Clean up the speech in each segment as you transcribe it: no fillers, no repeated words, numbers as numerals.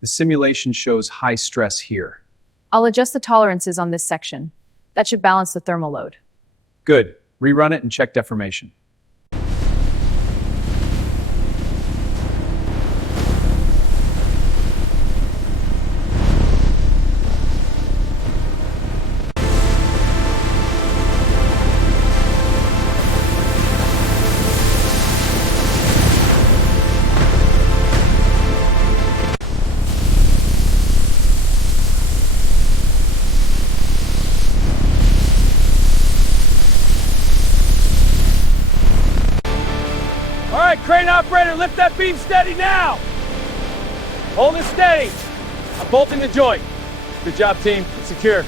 The simulation shows high stress here. I'll adjust the tolerances on this section. That should balance the thermal load. Good. Rerun it and check deformation. All right, crane operator, lift that beam steady now. Hold it steady. I'm bolting the joint. Good job, team. It's secure.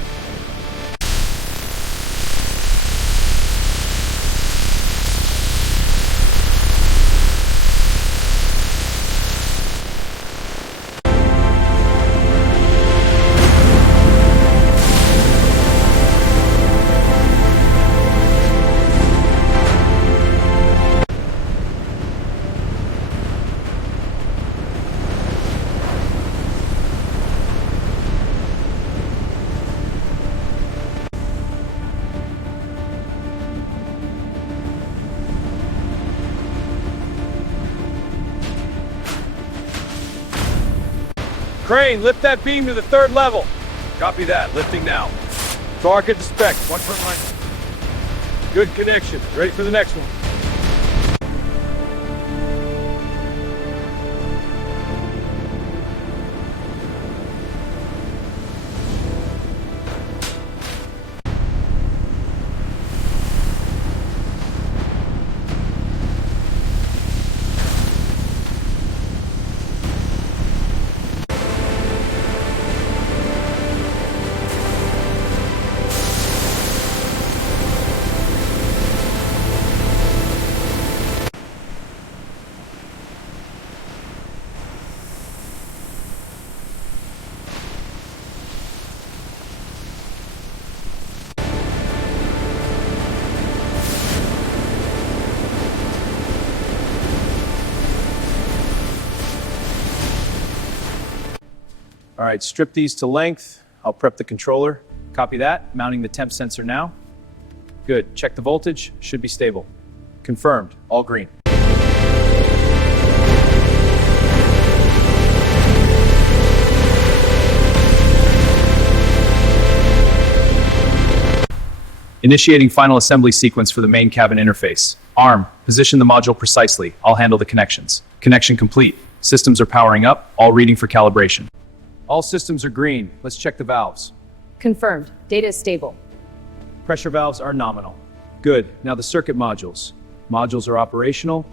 Crane, lift that beam to the 3rd level. Copy that, lifting now. Torque at the spec, 1 foot line. Good connection, ready for the next one. All right, strip these to length. I'll prep the controller. Copy that, mounting the temp sensor now. Good, check the voltage, should be stable. Confirmed, all green. Initiating final assembly sequence for the main cabin interface. Arm, position the module precisely. I'll handle the connections. Connection complete. Systems are powering up, all reading for calibration. All systems are green. Let's check the valves. Confirmed. Data is stable. Pressure valves are nominal. Good. Now the circuit modules. Modules are operational.